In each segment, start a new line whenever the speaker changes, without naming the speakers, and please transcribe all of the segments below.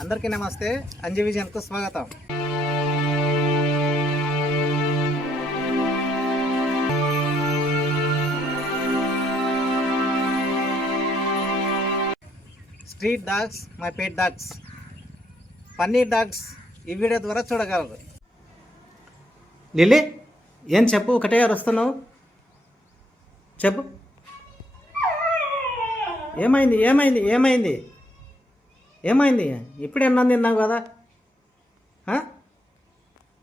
అందరికీ నమస్తే. అంజీ విజన్కు స్వాగతం. Street dogs my pet dogs. Paneer dogs ఈ వీడియో ద్వారా చూడగలరు. లిల్లీ ఏం చెప్పు? ఒకటే వస్తున్నావు. చెప్పు. ఏమైంది? ఏమైంది? ఏమైంది? ఏమైంది? ఇప్పుడు అన్నం తిన్నావు కదా?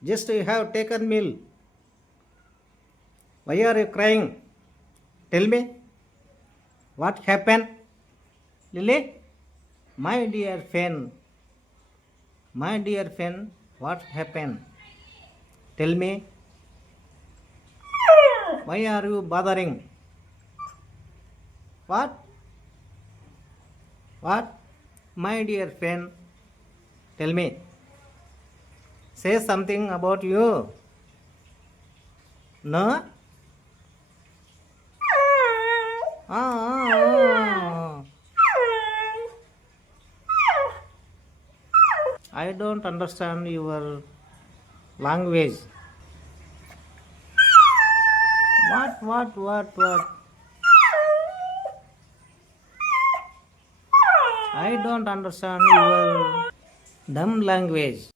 Just you have taken meal why are you crying tell me what happen Lily my dear friend my dear friend what happen tell me why are you bothering what what My dear friend, tell me. Say something about you. No? Ah, ah. I don't understand your language. What, what, what, what? I don't understand your dumb language.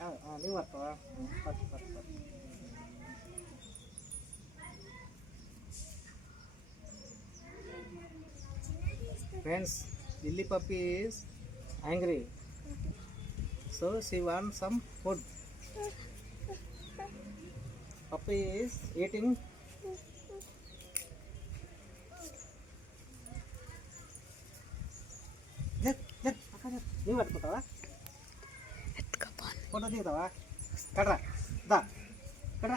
Ah, ah, ah. Friends, Lily puppy is angry. So she wants some food. Puppy is eating. నీవు పట్టుకుంటావా photo దిగుతావా కడరా దా కడరా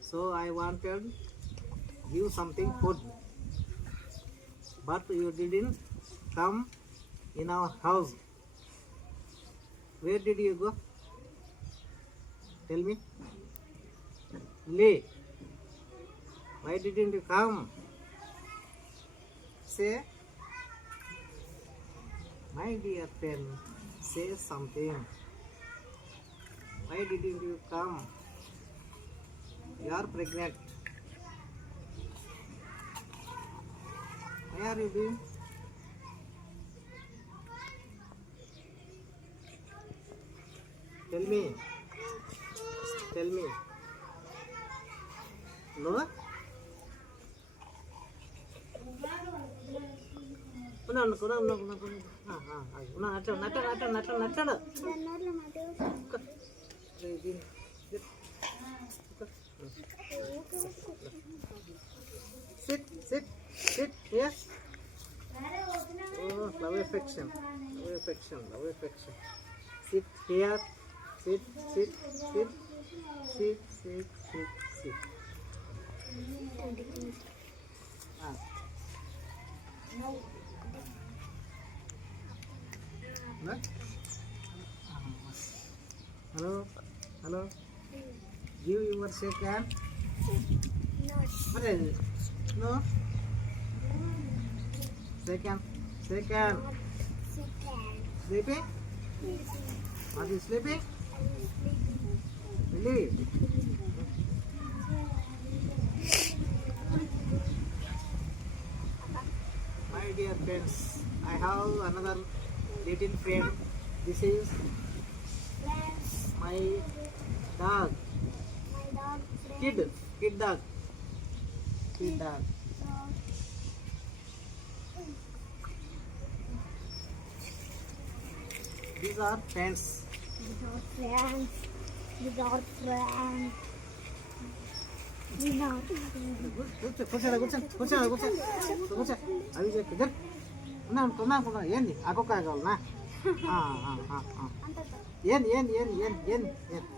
So I wanted give something food, but you didn't come in our house. Where did you go? Tell me. Lee, Why didn't you come? Say, my dear friend, say something. Why didn't you come? You are pregnant. Why are you doing? Tell me. Tell me. No? ఉన్నాను కూడా ఉన్నా ఉన్నా ఉన్నా అట్లా నట్టాడు అట్లా నట్టాడు నట్టాడు sit Sit. Sit here. Oh, love affection. Love affection. Love affection. Sit here. Sit. Sit. Sit. Sit. Sit. Sit. Sit. Ah. No? Hello. Hello. Give your shake hand. What is it? No. Second. Second. Sleeping? Are you sleeping? Really? My dear friends, I have another little friend. This is my dog. Kid. Kid dog. Kid dog. These are friends.
These are friends.
These are friends. These are friends. ఉన్నాం కొన్నా ఏంది అక్కొక్క కావాలనా ఏంది ఏంది ఏంది ఏంది ఏంది ఏంది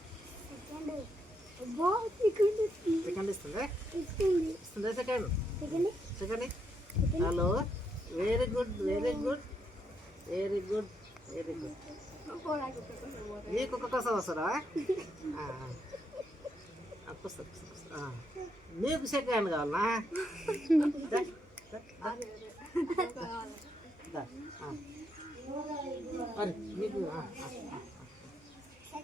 సెకండ్. ఇస్తుందా? ఇస్తుందా. Second? Second. Hello. Very good very good very good very good నీకు ఒక్క కోసం వస్తారా. నీకు సెకండ్ కావాలనా? నీకు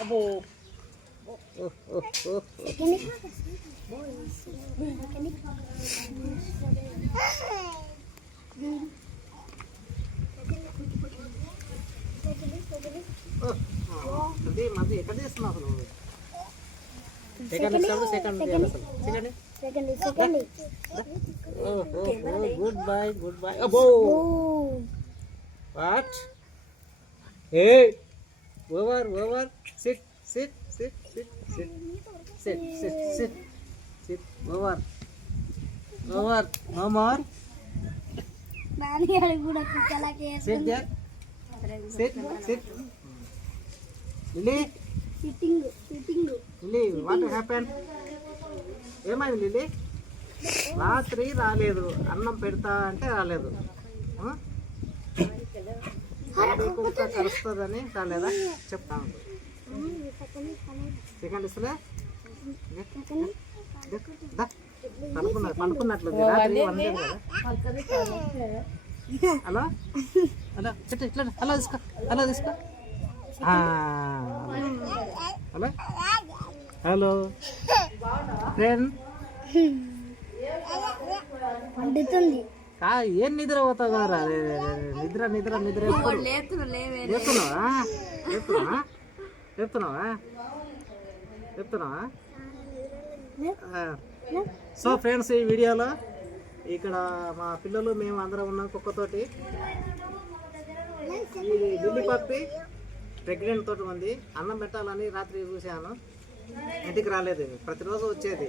అబ్బో. ఎక్కడ చేస్తున్నావు నువ్వు second second second. Good bye good bye. అబ్బో. What? A? Over over. Sit sit sit sit sit sit sit sit sit over over
no more
sit there sit sit Lily
sitting sitting
Lily what happen ఏమైంది lily రాత్రి రాలేదు. అన్నం పెడతా అంటే రాలేదు? అది కుక్క కలుస్తుందని రాలేదా చెప్తాను సెకండ్ ఇస్తలే? కదా. హలో? హలో చెట్టు ఇట్లా హలో తీసుకో. హలో తీసుకో. ఆ, హలో? హలో? ఫ్రెండ్
వండుతుంది
ఏం నిద్ర పోతావు కదా రే, రే, రే, రే. నిద్ర నిద్ర నిద్ర. ఎప్పుడు? లేపుతున్నావా? లేపుతున్నావా? లేపుతున్నావా? లేపుతున్నావా? సో ఫ్రెండ్స్ ఈ వీడియోలో ఇక్కడ మా పిల్లలు మేము అందరం ఉన్నాం కుక్కతోటి. ఢిల్లీ పప్పి ప్రెగ్నెంట్ తోటి ఉంది. అన్నం పెట్టాలని రాత్రి చూశాను. ఇంటికి రాలేదు. ఇది. ప్రతిరోజు వచ్చేది.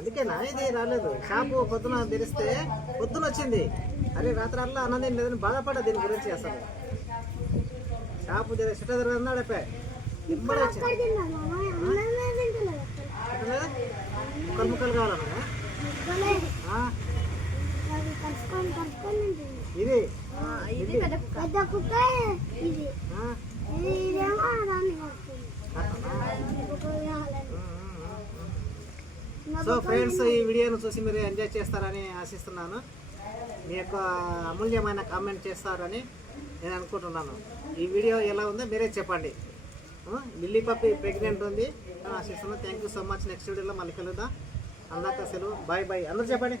ఆ. అందుకేనా ఇది రాలేదు. షాపు పొద్దున తెరిస్తే పొద్దున వచ్చింది. అరే రాత్రి అల్లా అన్నదేం లేదని బాధపడ్డా దీని గురించి అసలు? షాపు తెరి సిట తిరగన్నాడు అయిపోయి ఇమ్మడి వచ్చింది? ముక్కలు ముక్కలు కావాలన్నా ఇది?
ఇది పెద్ద కుక్క.
ఇది.
ఆ,
ఇది ఇదేమో దాన్ని
సో ఫ్రెండ్స్ ఈ వీడియోను చూసి మీరు ఎంజాయ్ చేస్తారని ఆశిస్తున్నాను. మీ యొక్క అమూల్యమైన కామెంట్ చేస్తారని నేను అనుకుంటున్నాను. ఈ వీడియో ఎలా ఉందో మీరే చెప్పండి. ఆ, లిల్లీ పప్పి ప్రెగ్నెంట్ ఉంది అని ఆశిస్తున్నాను. Thank you so much next వీడియోలో మళ్ళీ కలుద్దాం. అన్నాక సెలవు. బాయ్ బాయ్ అందరూ చెప్పండి.